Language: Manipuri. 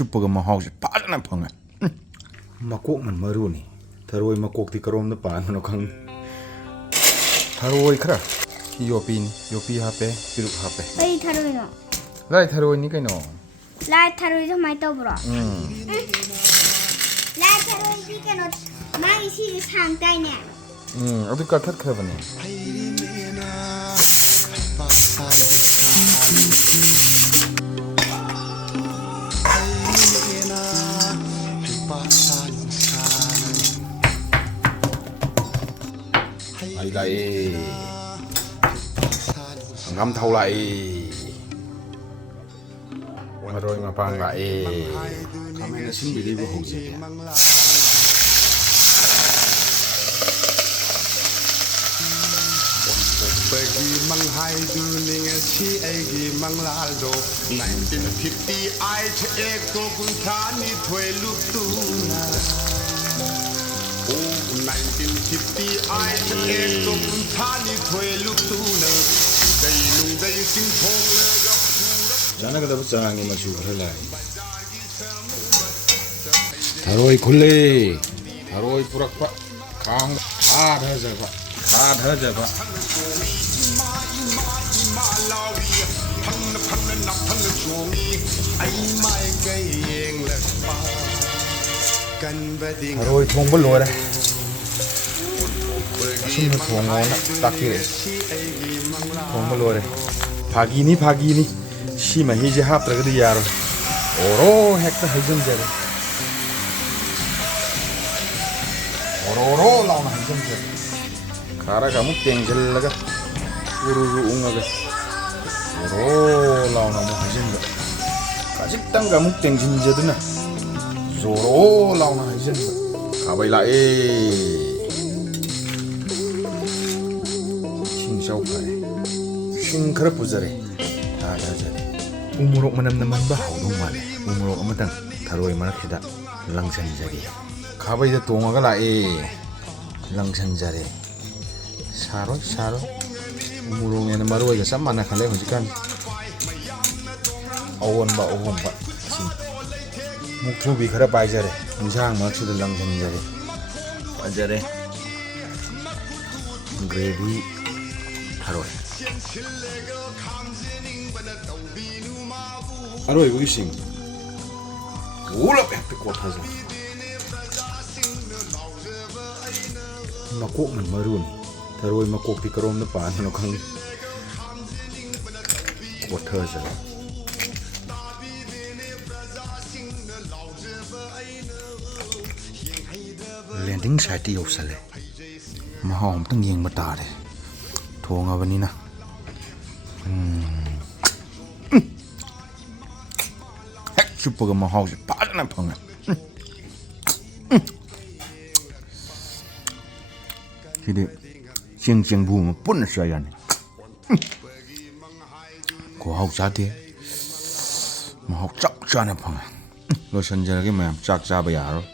ꯆꯨꯞꯄꯒ ꯃꯍꯥꯎꯁꯦ ꯐꯖꯅ ꯐꯪꯉꯦ ꯃꯀꯣꯛꯅ ꯃꯔꯨꯅꯤ ꯊꯔꯣꯏ ꯃꯀꯣꯛꯇꯤ ꯀꯔꯣꯝꯗ ꯄꯥꯟꯕꯅꯣ ꯈꯪꯗꯦ ꯊꯔꯣꯏ ꯈꯔ ꯌꯣꯄꯤꯅꯤ ꯌꯣꯄꯤ ꯍꯥꯞꯄꯦ ꯄꯤꯔꯨꯛ ꯍꯥꯞꯄꯦ ꯀꯩ ꯊꯔꯣꯏꯅꯣ ꯂꯥꯏ ꯊꯔꯣꯏꯅꯤ ꯀꯩꯅꯣ ꯂꯥꯏ ꯊꯔꯣꯏꯁꯦ ꯀꯃꯥꯏꯅ ꯇꯧꯕ꯭ꯔꯣ ꯂꯥꯏ ꯊꯔꯣꯏꯗꯤ ꯀꯩꯅꯣ ꯃꯥꯒꯤ ꯁꯤꯁꯦ ꯁꯥꯡ ꯇꯥꯏꯅꯦ ꯑꯗꯨ ꯀꯛꯊꯠꯈ꯭ꯔꯕꯅꯦ ꯑꯩ ꯂꯥꯛꯑꯦ ꯍꯪꯒꯥꯝ ꯊꯥꯎ ꯂꯥꯛꯑꯦ ꯃꯔꯣꯏ ꯃꯄꯥꯡ ꯂꯥꯛꯑꯦ ꯈꯥꯃꯦꯟ ꯑꯁꯤꯟꯕꯤꯗꯩꯕꯨ ꯍꯧꯖꯒꯦ ꯄꯒꯤ ꯃꯪꯍꯥꯏꯗꯨꯅꯤ ꯉꯁꯤ ꯑꯩꯒꯤ ꯃꯪꯂꯥꯜꯗꯣ 1958 ꯑꯦꯛꯇꯣ ꯀꯨꯟꯊ꯭ꯔꯥꯅꯤꯊꯣꯏ ꯂꯨꯞꯇꯨꯅ 1958 ꯑꯦꯛꯇꯣ ꯀꯨꯟꯊ꯭ꯔꯥꯅꯤꯊꯣꯏ ꯂꯨꯞꯇꯨꯅ ꯗꯩ ꯅꯨꯡꯗꯩ ꯆꯤꯡꯊꯣꯛꯂꯒ ꯆꯥꯅꯒꯗꯕ ꯆꯥꯡꯒꯤ ꯃꯆꯨ ꯈꯔ ꯂꯥꯛꯏ ꯊꯔꯣꯏ ꯈꯨꯜꯂꯦ ꯊꯔꯣꯏ ꯄꯨꯔꯛꯄ ꯈꯥꯡ ꯊꯥꯊꯖꯕ ꯊꯔꯣꯏ ꯊꯣꯡꯕ ꯂꯣꯏꯔꯦ ꯑꯁꯨꯝꯅ ꯊꯣꯡꯉꯣꯅ ꯇꯥꯛꯄꯤꯔꯛꯑꯦ ꯊꯣꯡꯕ ꯂꯣꯏꯔꯦ ꯐꯥꯒꯤꯅꯤ ꯁꯤ ꯃꯍꯤꯁꯦ ꯍꯥꯞꯇ꯭ꯔꯒꯗꯤ ꯌꯥꯔꯣꯏ ꯑꯣꯔꯣ ꯍꯦꯛꯇ ꯍꯩꯖꯤꯟꯖꯔꯦ 오로로 나오는 한정적 가라가 묵땡질라가 우르르 웅하가 오로 나오는 한정적 가직당가 묵땡진저드나 조로 나오는 한정적 가바일라에 싱샤오파에 싱크럽 부자래 다자자래 우무록 만남나만바 하우동말래 우무록 아무튼 다로이 마라케다 랑산자리 가바이다 동화가 라에 랑산자리 사로 우무롱에는 마루가 쌈만나 칼레 호지간 어원바 묵투비 가라 바이자래 인상 막시도 랑산자리 바자래 그레비 타로이 타로이 보기싱 올라 빽빽 꽂아서 ꯃꯀꯣꯛꯅ ꯃꯔꯨꯅꯤ ꯊꯔꯣꯏ ꯃꯀꯣꯛꯇꯤ ꯀꯔꯣꯝꯗ ꯄꯥꯟꯕꯅꯣ ꯈꯪꯗꯦ ꯀꯣꯊꯖꯔꯦ ꯂꯦꯟꯗꯤꯡ ꯁꯥꯏꯠꯇ ꯌꯧꯁꯜꯂꯦ ꯃꯍꯥꯎ ꯑꯝꯇꯪ ꯌꯦꯡꯕ ꯇꯥꯔꯦ ꯊꯣꯡꯉꯕꯅꯤꯅ ꯍꯦꯛ ꯆꯨꯞꯄꯒ ꯃꯍꯥꯎꯁꯦ ꯐꯖꯅ ꯐꯪꯉꯦ 시디 쨍쨍부으면 뻔히 써야네 고하우 자대 뭐하우 짝짜네 펑 로션저기 뭐야 짝짜봐 야로